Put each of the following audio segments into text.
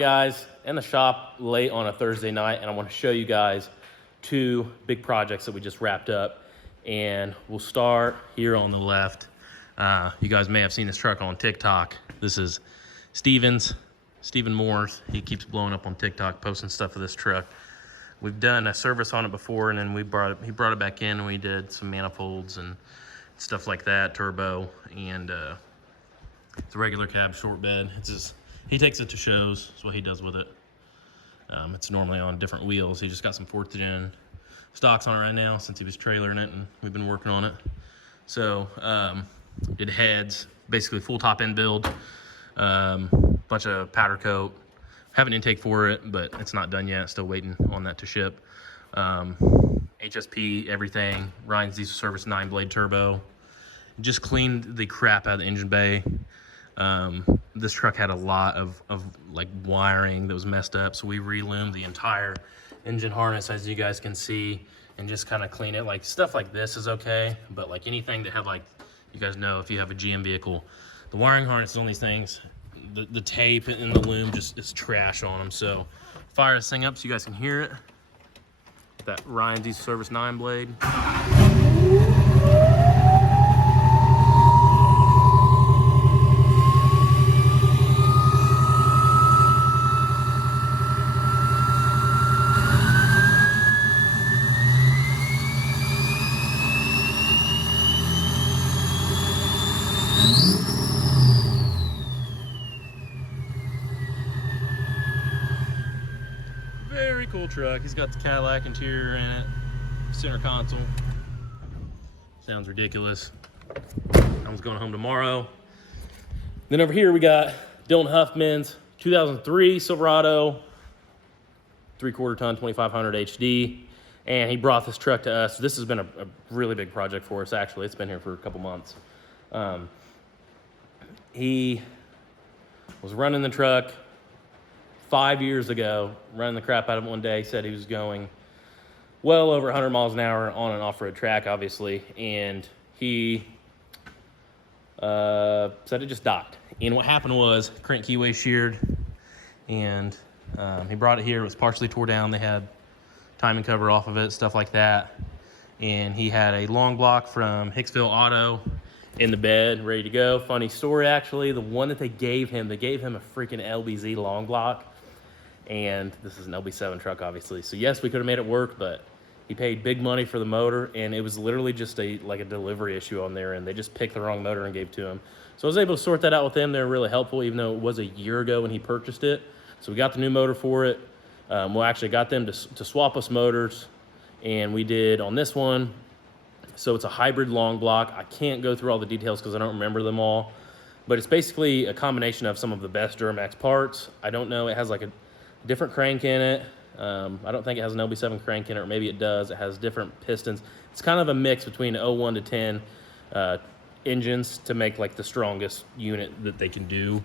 Guys, in the shop late on a Thursday night, and I want to show you guys two big projects that we just wrapped up. And we'll start here on the left. You guys may have seen this truck on TikTok. This is Stephen Moore's. He keeps blowing up on TikTok, posting stuff of this truck. We've done a service on it before, and then he brought it back in, and we did some manifolds and stuff like that, turbo, and it's a regular cab short bed. It's just, he takes it to shows. That's what he does with it. It's normally on different wheels. He just got some 4th gen stocks on it right now since he was trailering it, and we've been working on it. So did heads, basically full top end build, bunch of powder coat. Have an intake for it, but it's not done yet. Still waiting on that to ship. HSP, everything. Ryan's Diesel Service 9-blade turbo. Just cleaned the crap out of the engine bay. This truck had a lot of like wiring that was messed up, so we reloomed the entire engine harness, as you guys can see, and just kind of clean it. Like stuff like this is okay, but like anything that had, like, you guys know if you have a GM vehicle, the wiring harnesses on these things, the tape and the loom just is trash on them. So fire this thing up so you guys can hear it. That Ryan's Diesel Service 9-blade. Very cool truck. He's got the Cadillac interior in it, center console. Sounds ridiculous. I was going home tomorrow. Then over here we got Dylan Huffman's 2003 Silverado, 3/4 ton 2500 HD, and he brought this truck to us. This has been a really big project for us, actually. It's been here for a couple months. He was running the truck 5 years ago, running the crap out of it one day. Said he was going well over 100 miles an hour on an off-road track, obviously, and he said it just died. And what happened was, crank keyway sheared, and he brought it here. It was partially tore down. They had timing cover off of it, stuff like that. And he had a long block from Hicksville Auto in the bed, ready to go. Funny story, actually, the one that they gave him a freaking LBZ long block. And this is an LB7 truck, obviously. So yes, we could have made it work, but he paid big money for the motor, and it was literally just a delivery issue on there, and they just picked the wrong motor and gave it to him. So I was able to sort that out with them. They were really helpful, even though it was a year ago when he purchased it. So we got the new motor for it. We actually got them to swap us motors, and we did on this one. So it's a hybrid long block. I can't go through all the details because I don't remember them all, but it's basically a combination of some of the best Duramax parts. I don't know, it has like a different crank in it. I don't think it has an LB7 crank in it, or maybe it does. It has different pistons. It's kind of a mix between 01 to 10 engines to make like the strongest unit that they can do.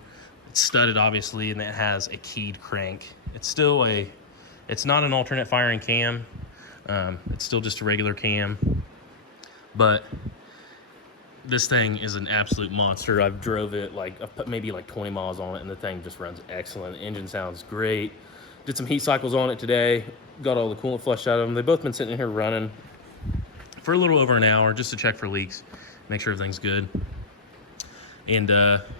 It's studded, obviously, and it has a keyed crank. It's not an alternate firing cam. It's still just a regular cam. But this thing is an absolute monster. I've drove it maybe 20 miles on it, and the thing just runs excellent. The engine sounds great. Did some heat cycles on it today. Got all the coolant flushed out of them. They've both been sitting in here running for a little over an hour just to check for leaks, make sure everything's good. And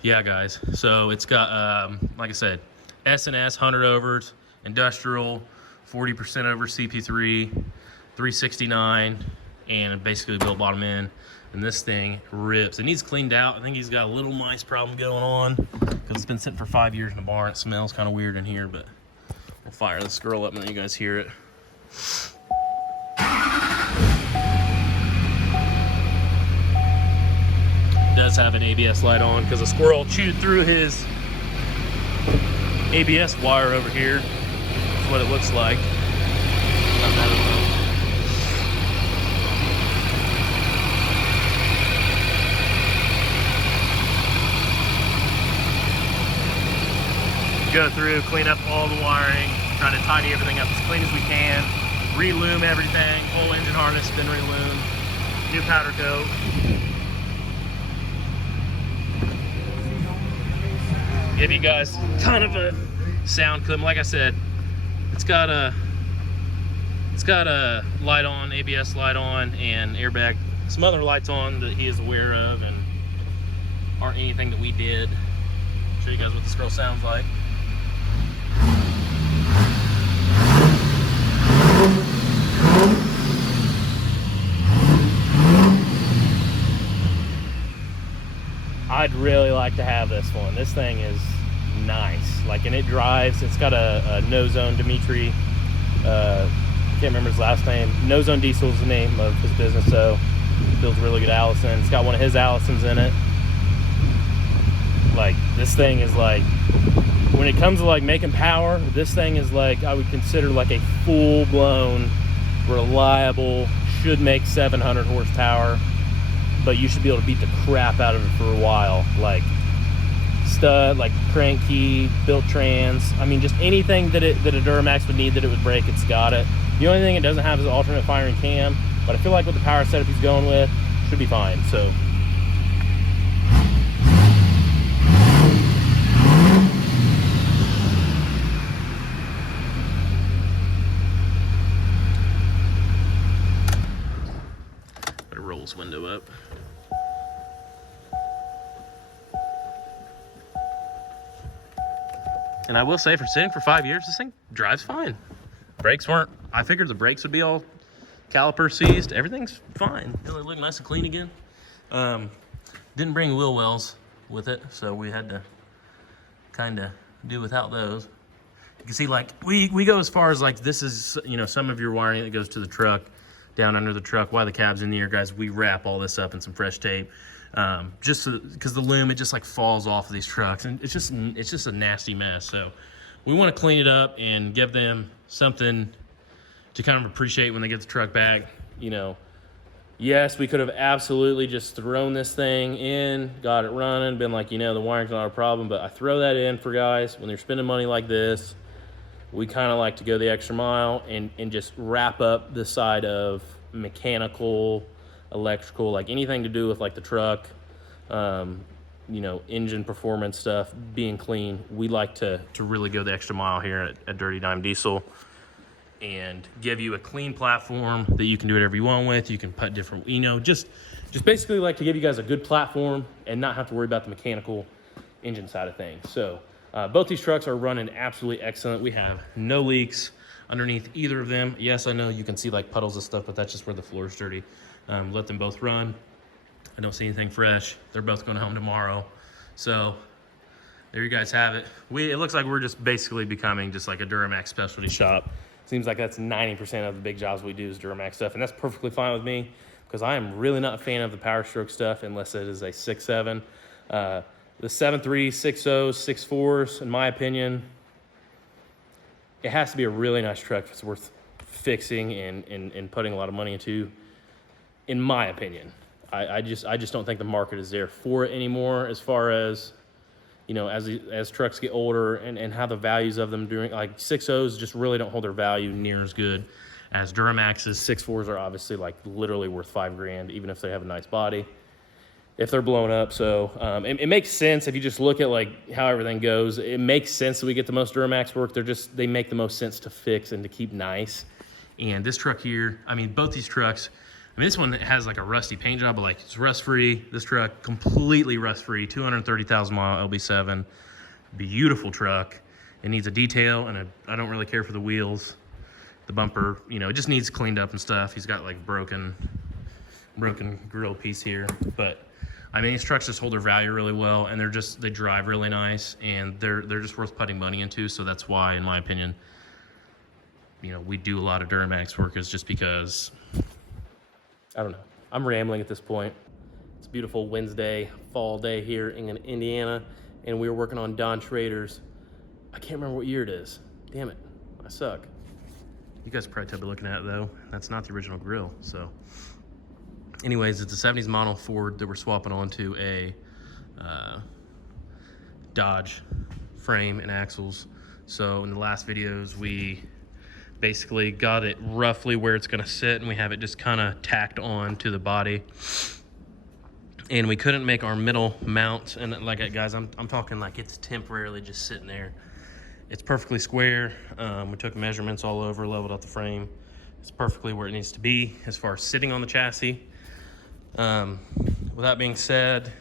yeah, guys. So it's got, like I said, S&S 100 overs, industrial 40% over CP3, 369. And basically built bottom end, and this thing rips. It needs cleaned out. I think he's got a little mice problem going on because it's been sitting for 5 years in the barn. It smells kind of weird in here, but we'll fire this girl up and then you guys hear it. It does have an ABS light on because a squirrel chewed through his ABS wire over here. That's what it looks like. Not bad at all. Go through, clean up all the wiring, try to tidy everything up as clean as we can, relume everything. Whole engine harness has been reloomed, new powder coat. Give you guys kind of a sound clip. Like I said, it's got a light on, ABS light on, and airbag. Some other lights on that he is aware of and aren't anything that we did. Show you guys what this girl sounds like. I'd really like to have this one. This thing is nice. Like, and it drives. It's got a No Zone Dimitri. Can't remember his last name. No Zone Diesel is the name of his business. So he builds really good Allison. It's got one of his Allisons in it. Like, this thing is like, when it comes to like making power, this thing is like, I would consider like a full-blown, reliable, should make 700 horsepower, but you should be able to beat the crap out of it for a while. Like stud, like crank key, built trans. I mean, just anything that a Duramax would need that it would break, it's got it. The only thing it doesn't have is alternate firing cam, but I feel like with the power setup he's going with, should be fine. So better roll this window up. And I will say, for sitting for 5 years, this thing drives fine. Brakes weren't, I figured the brakes would be all caliper seized. Everything's fine. They look nice and clean again. Didn't bring wheel wells with it, so we had to kind of do without those. You can see, like, we go as far as, like, this is, you know, some of your wiring that goes to the truck, down under the truck. While the cab's in the air, guys, we wrap all this up in some fresh tape. Just because the loom, it just like falls off of these trucks, and it's just a nasty mess. So we want to clean it up and give them something to kind of appreciate when they get the truck back. You know, yes, we could have absolutely just thrown this thing in, got it running, been like, you know, the wiring's not a problem, but I throw that in for guys when they're spending money like this. We kind of like to go the extra mile and just wrap up the side of mechanical, electrical, like anything to do with like the truck, you know, engine performance stuff, being clean. We like to really go the extra mile here at Dirty Dime Diesel and give you a clean platform that you can do whatever you want with. You can put different, you know, just basically like to give you guys a good platform and not have to worry about the mechanical engine side of things. So both these trucks are running absolutely excellent. We have no leaks underneath either of them. Yes, I know you can see like puddles of stuff, but that's just where the floor is dirty. Let them both run. I don't see anything fresh. They're both going home tomorrow. So there you guys have it. It looks like we're just basically becoming just like a Duramax specialty shop. Seems like that's 90% of the big jobs we do is Duramax stuff, and that's perfectly fine with me because I am really not a fan of the Power Stroke stuff unless it is a 6.7. The 7.3, 6.0s, 6.4s, in my opinion, it has to be a really nice truck if it's worth fixing and putting a lot of money into. In my opinion, I just don't think the market is there for it anymore. As far as, you know, as trucks get older and how the values of them doing, like 6.0s just really don't hold their value near as good as Duramax's. 6.4s are obviously like literally worth $5,000, even if they have a nice body, if they're blown up. So it makes sense if you just look at like how everything goes. It makes sense that we get the most Duramax work. They make the most sense to fix and to keep nice. And this truck here, I mean, both these trucks, I mean, this one has like a rusty paint job, but like it's rust-free. This truck, completely rust-free, 230,000 mile LB7. Beautiful truck. It needs a detail, and I don't really care for the wheels. The bumper, you know, it just needs cleaned up and stuff. He's got like broken grill piece here. But I mean, these trucks just hold their value really well, and they drive really nice, and they're just worth putting money into. So that's why, in my opinion, you know, we do a lot of Duramax work, is just because, I don't know. I'm rambling at this point. It's a beautiful Wednesday, fall day here in Indiana, and we were working on Don Schrader's. I can't remember what year it is. Damn it, I suck. You guys probably tell me looking at it though. That's not the original grill. So, anyways, it's a 70s model Ford that we're swapping onto a Dodge frame and axles. So in the last videos, we basically got it roughly where it's gonna sit, and we have it just kind of tacked on to the body. And we couldn't make our middle mount, and like, guys, I'm talking like it's temporarily just sitting there. It's perfectly square. We took measurements all over, leveled out the frame. It's perfectly where it needs to be as far as sitting on the chassis. With that being said,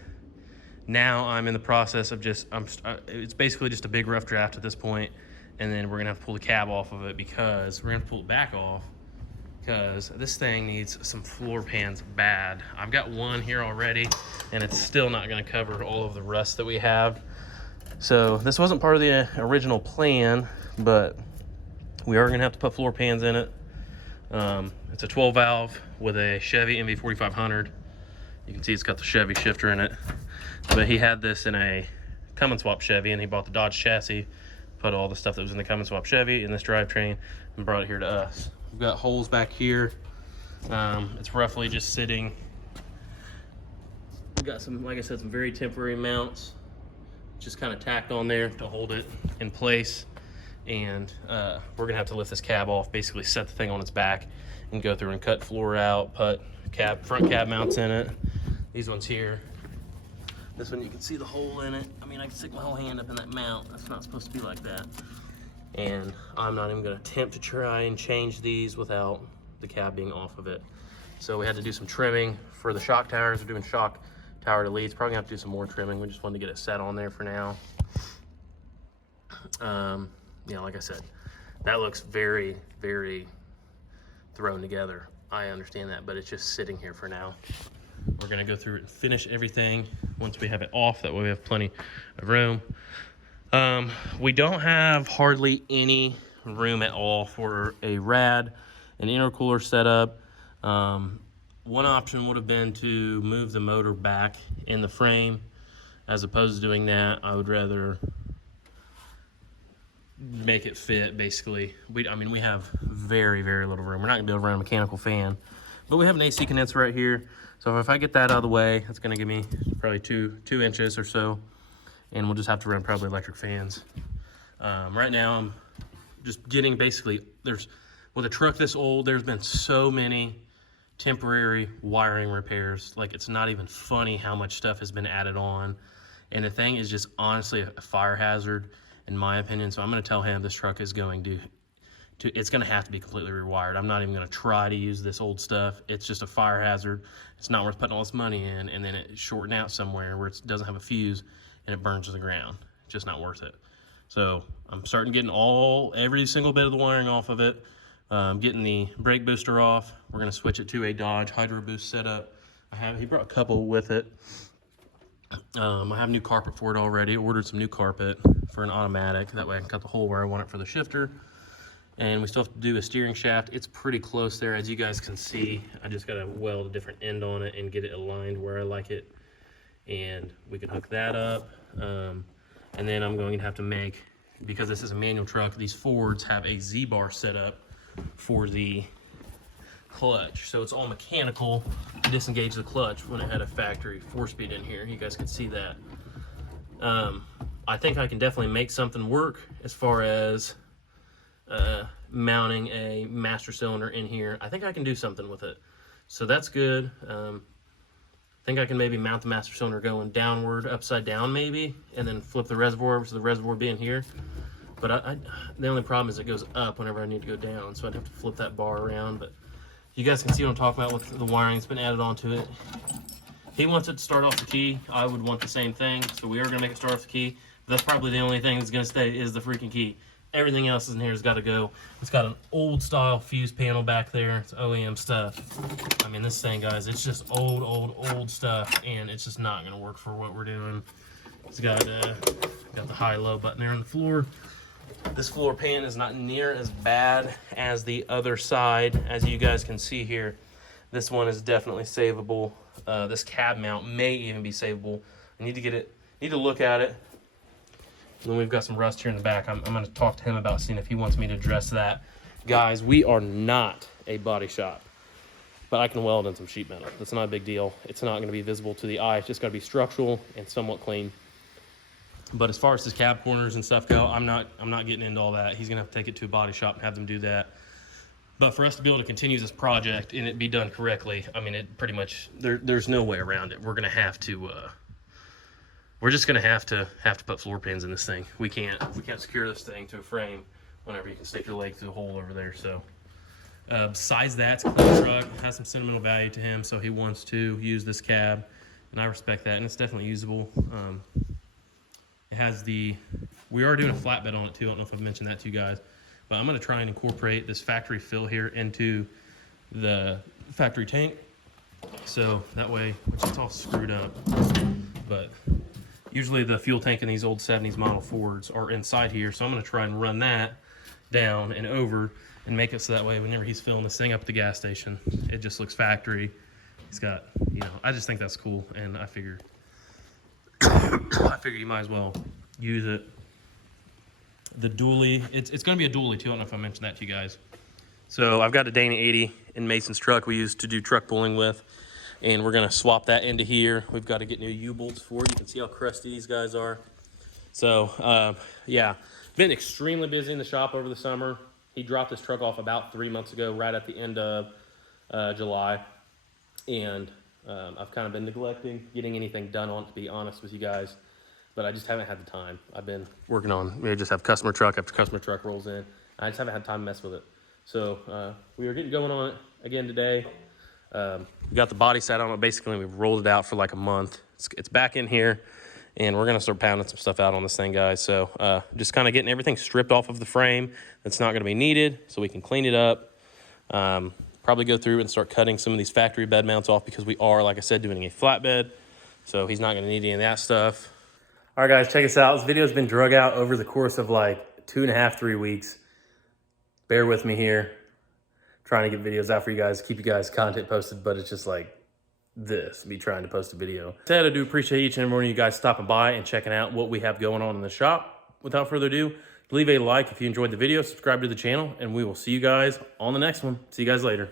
now I'm in the process of it's basically just a big rough draft at this point, and then we're gonna have to pull the cab off of it because we're gonna have to pull it back off because this thing needs some floor pans bad. I've got one here already, and it's still not gonna cover all of the rust that we have. So this wasn't part of the original plan, but we are gonna have to put floor pans in it. It's a 12 valve with a Chevy MV4500. You can see it's got the Chevy shifter in it, but he had this in a Cummins swap Chevy, and he bought the Dodge chassis, put all the stuff that was in the Cummins swap Chevy in this drivetrain, and brought it here to us. We've got holes back here. It's roughly just sitting. We've got some, like I said, some very temporary mounts, just kind of tacked on there to hold it in place. And we're gonna have to lift this cab off, basically set the thing on its back, and go through and cut floor out, put front cab mounts in it. These ones here. This one, you can see the hole in it. I mean, I can stick my whole hand up in that mount. That's not supposed to be like that. And I'm not even gonna attempt to try and change these without the cab being off of it. So we had to do some trimming for the shock towers. We're doing shock tower deletes. Probably gonna have to do some more trimming. We just wanted to get it set on there for now. You know, like I said, that looks very, very thrown together. I understand that, but it's just sitting here for now. We're gonna go through it and finish everything once we have it off. That way we have plenty of room. We don't have hardly any room at all for a rad, an intercooler setup. One option would have been to move the motor back in the frame. As opposed to doing that, I would rather make it fit, basically. I mean, we have very, very little room. We're not gonna be able to run a mechanical fan, but we have an AC condenser right here. So if I get that out of the way, it's gonna give me probably two inches or so, and we'll just have to run probably electric fans. Right now, I'm just getting basically, with a truck this old, there's been so many temporary wiring repairs. Like, it's not even funny how much stuff has been added on. And the thing is just honestly a fire hazard, in my opinion. So I'm gonna tell him this truck is going to it's gonna have to be completely rewired. I'm not even gonna try to use this old stuff. It's just a fire hazard. It's not worth putting all this money in and then it shorting out somewhere where it doesn't have a fuse and it burns to the ground. It's just not worth it. So I'm starting getting every single bit of the wiring off of it. Getting the brake booster off. We're gonna switch it to a Dodge Hydro Boost setup. He brought a couple with it. I have new carpet for it already. Ordered some new carpet for an automatic. That way I can cut the hole where I want it for the shifter. And we still have to do a steering shaft. It's pretty close there, as you guys can see. I just gotta weld a different end on it and get it aligned where I like it. And we can hook that up. And then I'm going to have to make, because this is a manual truck, these Fords have a Z-bar set up for the clutch. So it's all mechanical to disengage the clutch when it had a factory 4-speed in here. You guys can see that. I think I can definitely make something work as far as mounting a master cylinder in here. I think I can do something with it. So that's good. I think I can maybe mount the master cylinder going downward, upside down maybe, and then flip the reservoir over to the reservoir being here. But the only problem is it goes up whenever I need to go down, so I'd have to flip that bar around. But you guys can see what I'm talking about with the wiring that's been added onto it. He wants it to start off the key. I would want the same thing, so we are going to make it start off the key. But that's probably the only thing that's going to stay is the freaking key. Everything else in here has got to go. It's got an old style fuse panel back there. It's OEM stuff. I mean, this thing, guys, it's just old stuff, and it's just not going to work for what we're doing. It's got the high-low button there on the floor. This floor pan is not near as bad as the other side. As you guys can see here, this one is definitely savable. This cab mount may even be savable. I need to look at it. And then we've got some rust here in the back. I'm going to talk to him about seeing if he wants me to address that. Guys, we are not a body shop, but I can weld in some sheet metal. That's not a big deal. It's not going to be visible to the eye. It's just got to be structural and somewhat clean. But as far as his cab corners and stuff go, I'm not getting into all that. He's gonna have to take it to a body shop and have them do that. But for us to be able to continue this project and it be done correctly, I mean, it pretty much there's no way around it. We're gonna have to we're just gonna have to put floor pins in this thing. We can't secure this thing to a frame whenever you can stick your leg through the hole over there. So besides that, it's a cool truck, has some sentimental value to him, so he wants to use this cab, and I respect that, and it's definitely usable. It has we are doing a flatbed on it too. I don't know if I've mentioned that to you guys, but I'm gonna try and incorporate this factory fill here into the factory tank. So that way, which it's all screwed up, but usually the fuel tank in these old 70s model Fords are inside here. So I'm gonna try and run that down and over and make it so that way whenever he's filling this thing up at the gas station, it just looks factory. He's got, you know, I just think that's cool, and I figure you might as well use it. The dually, it's gonna be a dually too. I don't know if I mentioned that to you guys. So I've got a Dana 80 in Mason's truck we used to do truck pulling with, and we're gonna swap that into here. We've got to get new U-bolts for it. You can see how crusty these guys are. So yeah, been extremely busy in the shop over the summer. He dropped this truck off about 3 months ago, right at the end of July, and I've kind of been neglecting getting anything done on it, to be honest with you guys, but I just haven't had the time. I've been working on, we just have customer truck after customer truck rolls in. I just haven't had time to mess with it. So we are getting going on it again today. We got the body set on it. Basically, we've rolled it out for like a month. It's back in here, and we're going to start pounding some stuff out on this thing, guys. So just kind of getting everything stripped off of the frame that's not going to be needed so we can clean it up. Probably go through and start cutting some of these factory bed mounts off because we are, like I said, doing a flatbed. So he's not going to need any of that stuff. All right, guys, check us out. This video has been drug out over the course of like 2.5, 3 weeks. Bear with me here. Trying to get videos out for you guys, keep you guys content posted, but it's just like this, me trying to post a video. Said I do appreciate each and every one of you guys stopping by and checking out what we have going on in the shop. Without further ado, leave a like if you enjoyed the video, subscribe to the channel, and we will see you guys on the next one. See you guys later.